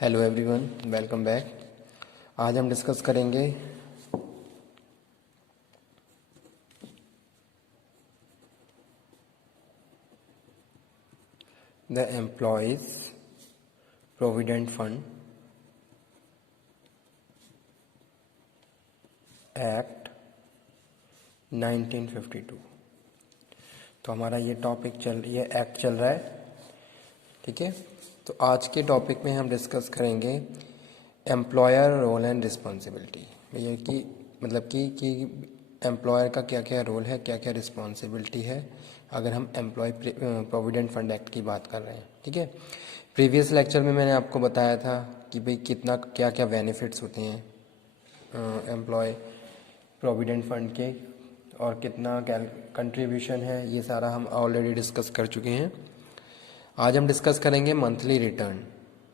Hello everyone, welcome back. आज हम discuss करेंगे the employees provident fund act 1952। तो हमारा ये एक्ट चल रहा है, ठीक है। तो आज के टॉपिक में हम डिस्कस करेंगे एम्प्लॉयर रोल एंड रिस्पॉन्सिबिलिटी। ये कि मतलब कि एम्प्लॉयर का क्या क्या रोल है, क्या क्या रिस्पॉन्सिबिलिटी है अगर हम एम्प्लॉय प्रोविडेंट फंड एक्ट की बात कर रहे हैं, ठीक है। प्रीवियस लेक्चर में मैंने आपको बताया था कि भाई कितना क्या क्या बेनिफिट्स होते हैं एम्प्लॉय प्रोविडेंट फंड के और कितना कंट्रीब्यूशन है, ये सारा हम ऑलरेडी डिस्कस कर चुके हैं। आज हम डिस्कस करेंगे मंथली रिटर्न,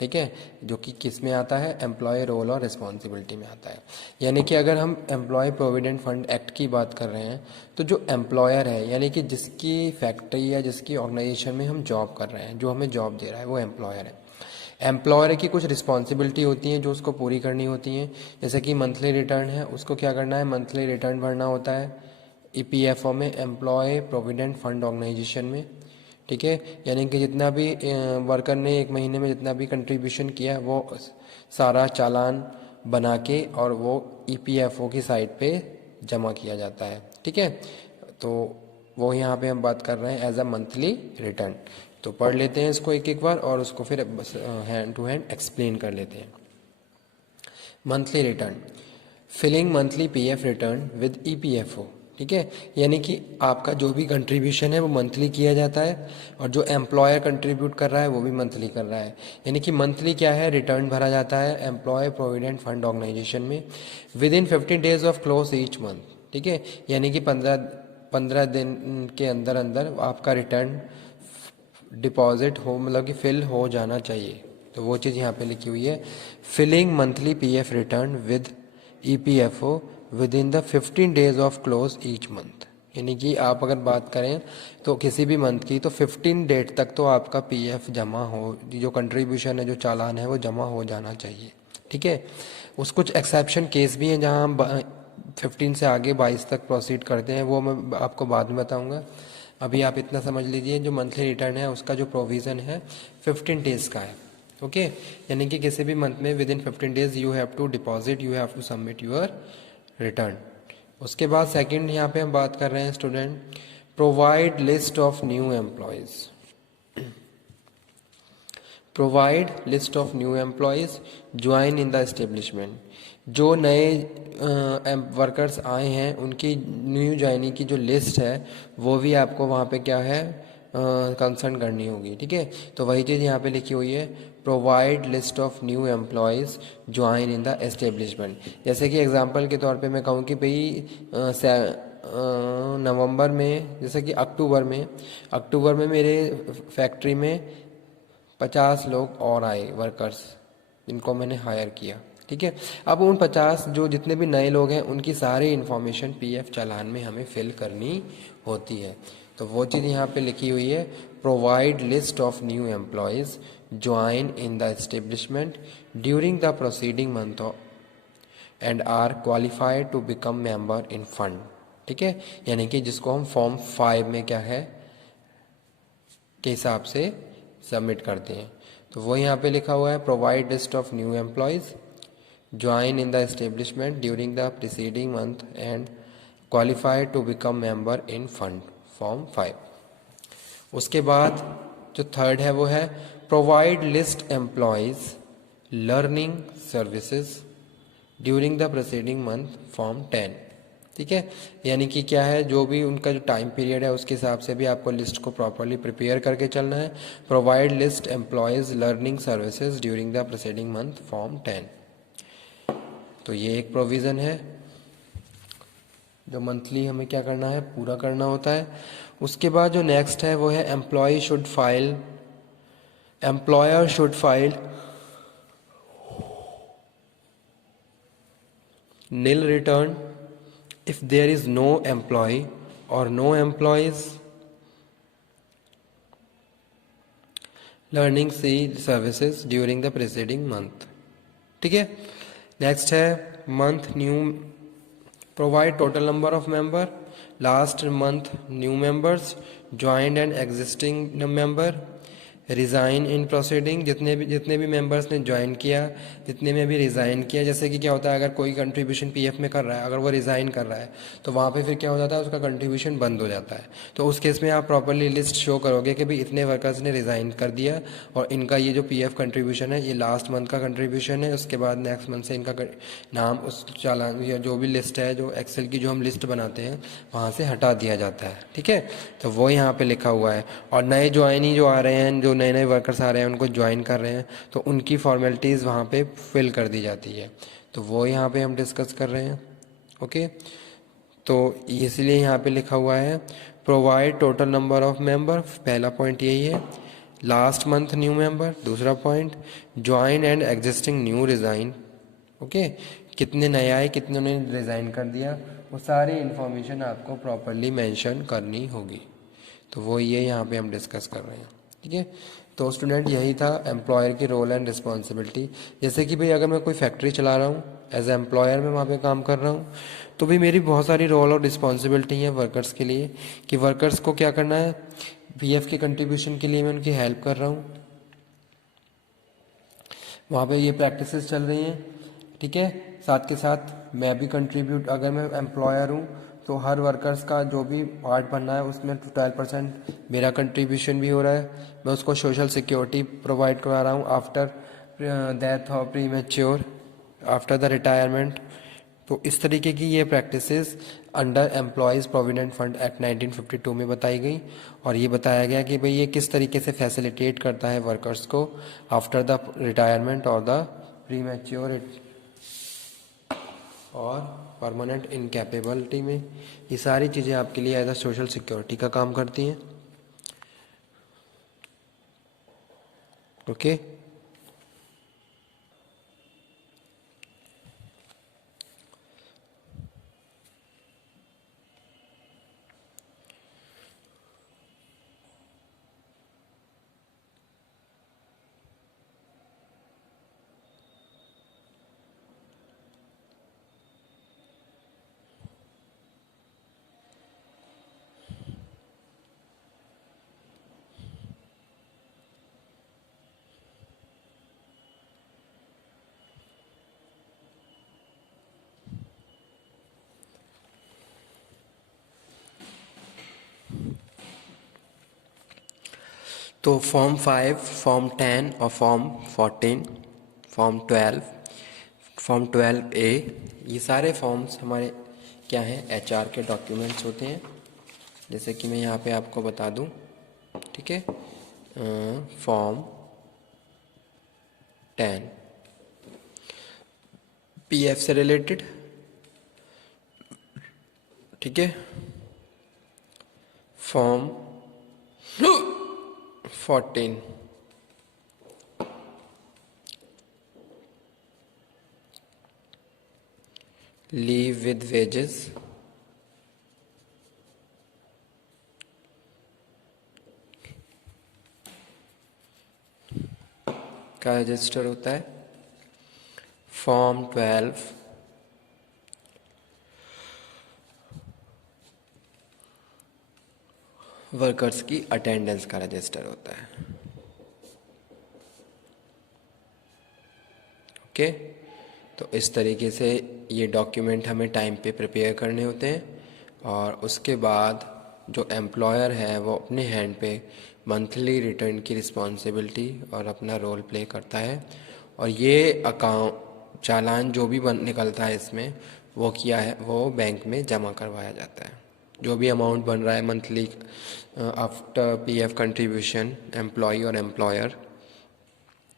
ठीक है, जो कि किस में आता है, एम्प्लॉय रोल और रिस्पॉन्सिबिलिटी में आता है। यानी कि अगर हम एम्प्लॉय प्रोविडेंट फंड एक्ट की बात कर रहे हैं तो जो एम्प्लॉयर है, यानी कि जिसकी फैक्ट्री या जिसकी ऑर्गेनाइजेशन में हम जॉब कर रहे हैं, जो हमें जॉब दे रहा है, वो एम्प्लॉयर है। एम्प्लॉयर की कुछ रिस्पॉन्सिबिलिटी होती हैं जो उसको पूरी करनी होती हैं। जैसे कि मंथली रिटर्न है, उसको क्या करना है, मंथली रिटर्न भरना होता है ईपीएफओ में, एम्प्लॉय प्रोविडेंट फंड ऑर्गेनाइजेशन में, ठीक है। यानी कि जितना भी वर्कर ने एक महीने में जितना भी कंट्रीब्यूशन किया वो सारा चालान बना के और वो ईपीएफओ की साइट पे जमा किया जाता है, ठीक है। तो वो यहाँ पे हम बात कर रहे हैं एज अ मंथली रिटर्न। तो पढ़ लेते हैं इसको एक एक बार और उसको फिर हैंड टू हैंड एक्सप्लेन कर लेते हैं। Monthly return, filling monthly PF return with EPFO, ठीक है। यानी कि आपका जो भी कंट्रीब्यूशन है वो मंथली किया जाता है और जो एम्प्लॉयर कंट्रीब्यूट कर रहा है वो भी मंथली कर रहा है। यानी कि मंथली क्या है, रिटर्न भरा जाता है एम्प्लॉय प्रोविडेंट फंड ऑर्गेनाइजेशन में within 15 days of close each month, ठीक है। यानी कि 15 दिन के अंदर अंदर आपका रिटर्न डिपॉजिट हो, मतलब कि फिल हो जाना चाहिए। तो वो चीज़ यहाँ पे लिखी हुई है, filling monthly PF return with EPFO within the 15 days of close each month. यानी कि आप अगर बात करें तो किसी भी मंथ की, तो 15 डेट तक तो आपका पीएफ जमा हो, जो कंट्रीब्यूशन है, जो चालान है, वो जमा हो जाना चाहिए, ठीक है। कुछ एक्सेप्शन केस भी हैं जहाँ हम 15 से आगे 22 तक प्रोसीड करते हैं, वो मैं आपको बाद में बताऊंगा। अभी आप इतना समझ लीजिए, जो मंथली रिटर्न है उसका जो प्रोविज़न है 15 डेज़ का है, ओके। यानी कि किसी भी मंथ में within 15 days you have to deposit, you have to submit your return. उसके बाद सेकंड यहाँ पे हम बात कर रहे हैं student, provide list of new employees. Provide list of new employees join in the establishment. जो नए वर्कर्स आए हैं उनकी न्यू ज्वाइनिंग की जो लिस्ट है वो भी आपको वहाँ पे क्या है, कंसर्न करनी होगी, ठीक है। तो वही चीज़ यहाँ पे लिखी हुई है, provide list of new employees join in the establishment. जैसे कि एग्जांपल के तौर पे मैं कहूँ कि भाई नवंबर में, जैसे कि अक्टूबर में मेरे फैक्ट्री में 50 लोग और आए वर्कर्स, जिनको मैंने हायर किया, ठीक है। अब उन 50 जो जितने भी नए लोग हैं उनकी सारी इन्फॉर्मेशन पीएफ चालान में हमें फिल करनी होती है। तो वो चीज़ यहाँ पे लिखी हुई है, provide list of new employees join in the establishment during the proceeding month and are qualified to become member in fund, ठीक है। यानी कि जिसको हम फॉर्म 5 में क्या है के हिसाब से सबमिट करते हैं। तो वो यहाँ पे लिखा हुआ है, provide list of new employees join in the establishment during the preceding month and qualified to become member in fund, form 5। उसके बाद जो थर्ड है वो है, provide list employees learning services during the preceding month, form 10, ठीक है। यानी कि क्या है, जो भी उनका जो टाइम पीरियड है उसके हिसाब से भी आपको लिस्ट को प्रॉपरली प्रिपेयर करके चलना है। Provide list employees learning services during the preceding month, form 10। तो ये एक प्रोविज़न है जो मंथली हमें क्या करना है, पूरा करना होता है। उसके बाद जो नेक्स्ट है वो है, employer should file nil return if there is no employee or no employees learning see services during the preceding month. ठीक है, नेक्स्ट है month new, provide total number of member, last month new members, joint and existing member, resign in proceeding, जितने भी members ने join किया, जितने में भी रिज़ाइन किया। जैसे कि क्या होता है, अगर कोई कंट्रीब्यूशन पीएफ में कर रहा है, अगर वो रिज़ाइन कर रहा है तो वहाँ पे फिर क्या हो जाता है, उसका कंट्रीब्यूशन बंद हो जाता है। तो उस केस में आप प्रॉपरली लिस्ट शो करोगे कि भाई इतने वर्कर्स ने रिज़ाइन कर दिया और इनका ये जो पीएफ कंट्रीब्यूशन है ये लास्ट मंथ का कंट्रीब्यूशन है, उसके बाद नेक्स्ट मंथ से इनका नाम उस चालान या जो भी लिस्ट है, जो एक्सेल की जो हम लिस्ट बनाते हैं वहाँ से हटा दिया जाता है। ठीक है, तो वो यहाँ पे लिखा हुआ है। और नए ज्वाइनी जो आ रहे हैं, जो नए नए वर्कर्स आ रहे हैं उनको ज्वाइन कर रहे हैं, तो उनकी फॉर्मेलिटीज़ वहाँ पे फिल कर दी जाती है। तो वो यहाँ पे हम डिस्कस कर रहे हैं। ओके, तो इसलिए यहाँ पे लिखा हुआ है provide total number of member, पहला पॉइंट यही है। लास्ट मंथ न्यू मेंबर, दूसरा point. Join and existing new resign, okay, कितने नए आए, कितने ने रिज़ाइन कर दिया, वो सारी इन्फॉर्मेशन आपको प्रॉपरली मेंशन करनी होगी। तो वो ये यहाँ पे हम डिस्कस कर रहे हैं। ठीक है, तो स्टूडेंट यही था एम्प्लॉयर की रोल एंड रिस्पॉन्सिबिलिटी। जैसे कि भाई अगर मैं कोई फैक्ट्री चला रहा हूँ, एज ए एम्प्लॉयर मैं वहाँ पे काम कर रहा हूँ, तो भाई मेरी बहुत सारी रोल और रिस्पॉन्सिबिलिटी है वर्कर्स के लिए, कि वर्कर्स को क्या करना है, पीएफ के कंट्रीब्यूशन के लिए मैं उनकी हेल्प कर रहा हूँ, वहाँ पे ये प्रैक्टिसेस चल रही हैं। ठीक है, साथ के साथ मैं भी कंट्रीब्यूट, अगर मैं एम्प्लॉयर हूँ तो हर वर्कर्स का जो भी पार्ट बनना है उसमें 12% मेरा कंट्रीब्यूशन भी हो रहा है। मैं उसको सोशल सिक्योरिटी प्रोवाइड करा रहा हूँ आफ्टर डेथ और pre mature, after the retirement. तो इस तरीके की ये practices under employees provident fund act 1952 में बताई गई, और ये बताया गया कि भाई ये किस तरीके से फैसिलिटेट करता है वर्कर्स को आफ्टर द रिटायरमेंट और द प्री मैच्योर और परमानेंट इनकैपेबिलिटी में। ये सारी चीज़ें आपके लिए एज अ सोशल सिक्योरिटी का काम करती हैं। ओके, तो फॉर्म 5, फॉर्म 10 और फॉर्म 14, फॉर्म 12, फॉर्म 12A, ये सारे फॉर्म्स हमारे क्या हैं, एचआर के डॉक्यूमेंट्स होते हैं। जैसे कि मैं यहाँ पे आपको बता दूँ। ठीक है, फॉर्म 10 पीएफ से रिलेटेड। ठीक है, फॉर्म 14 लीव विद वेजेस, का रजिस्टर होता है। फॉर्म 12 वर्कर्स की अटेंडेंस का रजिस्टर होता है। ओके, तो इस तरीके से ये डॉक्यूमेंट हमें टाइम पे प्रिपेयर करने होते हैं, और उसके बाद जो एम्प्लॉयर है वो अपने हैंड पे मंथली रिटर्न की रिस्पॉन्सिबिलिटी और अपना रोल प्ले करता है। और ये अकाउंट चालान जो भी निकलता है इसमें, वो किया है वो बैंक में जमा करवाया जाता है। जो भी अमाउंट बन रहा है monthly after PF contribution employ और एम्प्लॉयर,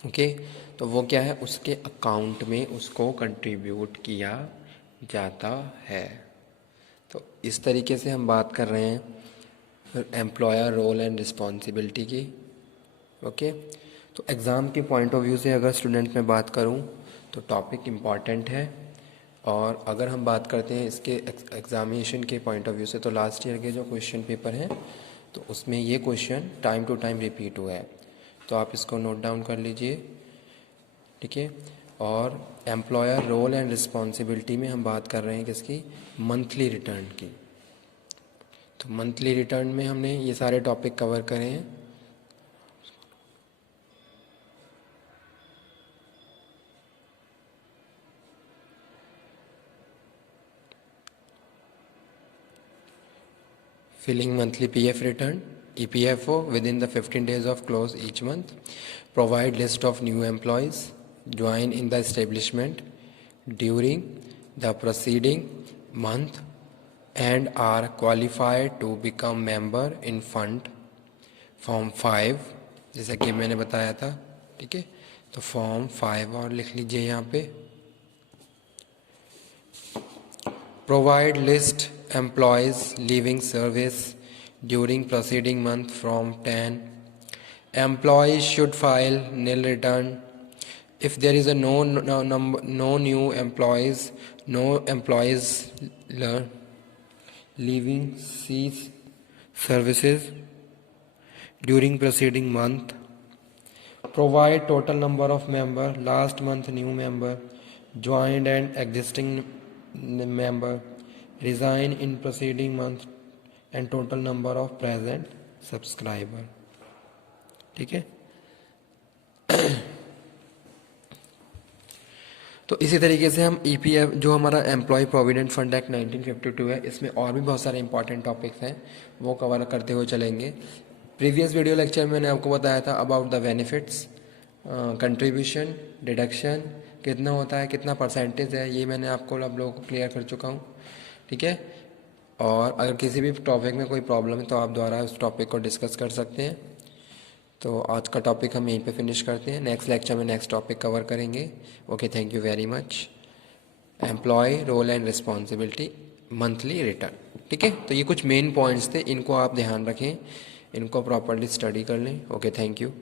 ओके, तो वो क्या है, उसके अकाउंट में उसको कंट्रीब्यूट किया जाता है। तो इस तरीके से हम बात कर रहे हैं एम्प्लॉयर रोल एंड रिस्पॉन्सिबिलिटी की। ओके, तो एग्ज़ाम के पॉइंट ऑफ व्यू से अगर स्टूडेंट में बात करूं तो टॉपिक इम्पॉर्टेंट है। और अगर हम बात करते हैं इसके एग्ज़ामिनेशन के पॉइंट ऑफ व्यू से, तो लास्ट ईयर के जो क्वेश्चन पेपर हैं तो उसमें ये question time to time repeat हुआ है। तो आप इसको नोट डाउन कर लीजिए, ठीक है। और एम्प्लॉयर रोल एंड रिस्पॉन्सिबिलिटी में हम बात कर रहे हैं किसकी, मंथली रिटर्न की। तो मंथली रिटर्न में हमने ये सारे टॉपिक कवर करे हैं। Filing monthly PF return, EPFO within the 15 days of close each month. Provide list of new employees join in the establishment during the preceding month and are qualified to become member in fund. Form 5 जैसा कि मैंने बताया था, ठीक है। तो form 5 और लिख लीजिए यहाँ पे। Provide list employees leaving service during preceding month from 10. Employees should file nil return. If there is a no new employees, no employees leaving cease services during preceding month. Provide total number of member, last month new member, joined and existing member, resign in preceding month and total number of present subscriber, ठीक है। तो इसी तरीके से हम EPF जो हमारा employ provident fund act 1952 है, इसमें और भी बहुत सारे इंपॉर्टेंट टॉपिक्स हैं, वो कवर करते हुए चलेंगे। प्रीवियस वीडियो लेक्चर में मैंने आपको बताया था about the benefits, contribution, deduction कितना होता है, कितना परसेंटेज है, ये मैंने आपको आप लोगों को क्लियर कर चुका हूँ, ठीक है। और अगर किसी भी टॉपिक में कोई प्रॉब्लम है तो आप द्वारा उस टॉपिक को डिस्कस कर सकते हैं। तो आज का टॉपिक हम यहीं पे फिनिश करते हैं, नेक्स्ट लेक्चर में नेक्स्ट टॉपिक कवर करेंगे। Okay, thank you very much. Employ role and responsibility, monthly return, ठीक है। तो ये कुछ मेन पॉइंट्स थे, इनको आप ध्यान रखें, इनको प्रॉपरली स्टडी कर लें। Okay, thank you.